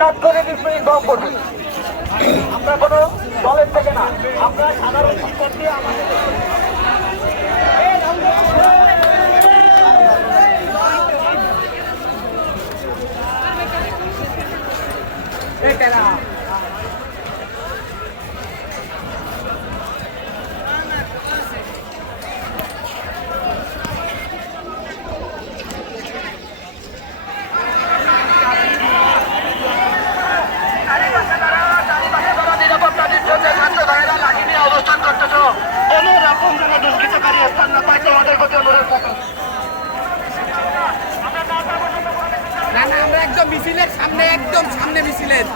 তাৎক্ষণিক spirit bomb করছি। আমরা কোনো দলের থেকে না, আমরা সাধারণ শিক্ষার্থী। আমাদের অবস্থান করতেছ, কোন রকম যেন দুষ্কৃতকারী স্থান না পাই, তোমাদের প্রতি অনুরোধ থাকো। না না, আমরা একদম মিছিলের সামনে, একদম সামনে মিছিলের।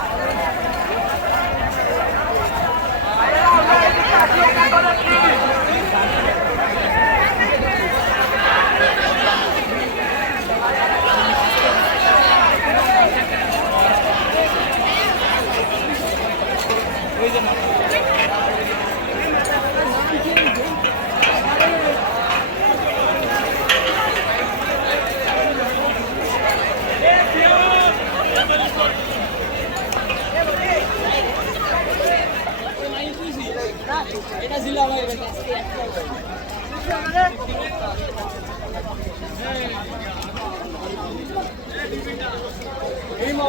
এটা ছিল আমার এই মো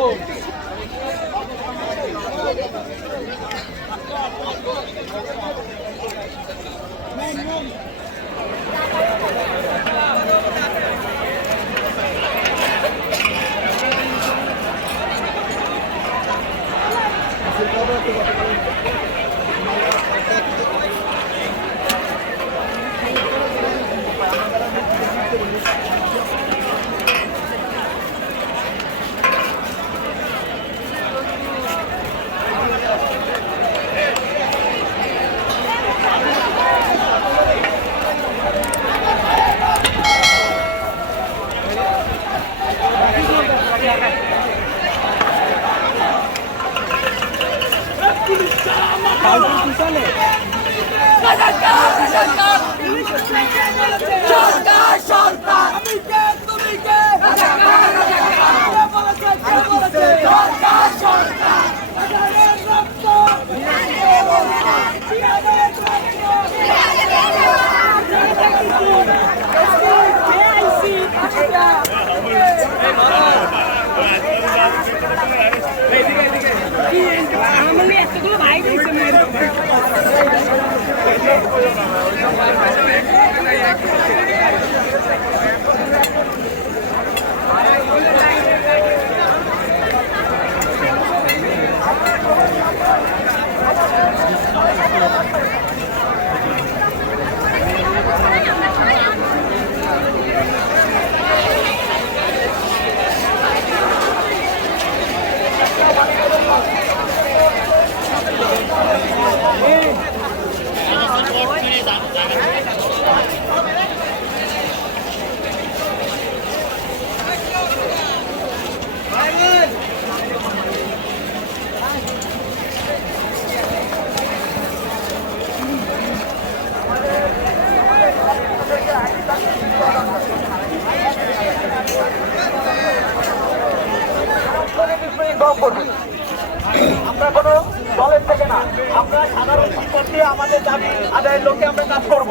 আমরা কোনো দলের থেকে না, আমরা সাধারণ শিক্ষার্থী। আমাদের দাবি আদায়ের লক্ষ্যে আমরা কাজ করব।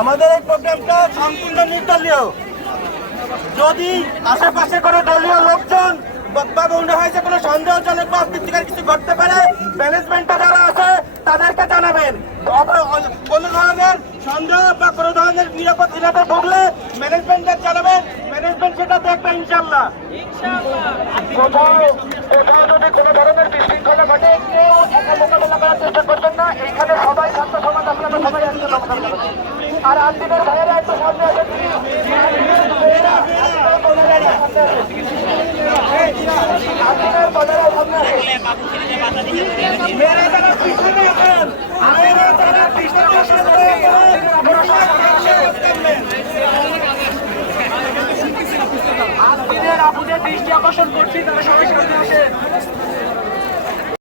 আমাদের এই প্রোগ্রামটা সম্পূর্ণ নির্দলীয়। যদি আশেপাশে কোনো দলীয় লোকজন বক্তব্য মনে হয় যে কোনো সন্দেহজনক বা অপ্রীতিকর কিছু ঘটতে পারে, ম্যানেজমেন্টে যারা আছে তাদেরকে জানাবেন। কোনো ধরনের সন্দেহ বা কোনো ধরনের নিরাপত্তাহীনতা ভুগলে ম্যানেজমেন্টকে জানাবেন, ম্যানেজমেন্ট সেটা দেখবে ইনশাল্লাহ। কোথাও যদি কোনো ধরনের বিশৃঙ্খলা ঘটে, কেউ একা মোকাবেলা করার চেষ্টা করবেন না। এইখানে সবাই ছাত্র সমাজ, আপনারা সবাই একজন অবস্থান করবেন। আর আজকের ভাইয়েরা একটু সামনে আসেন।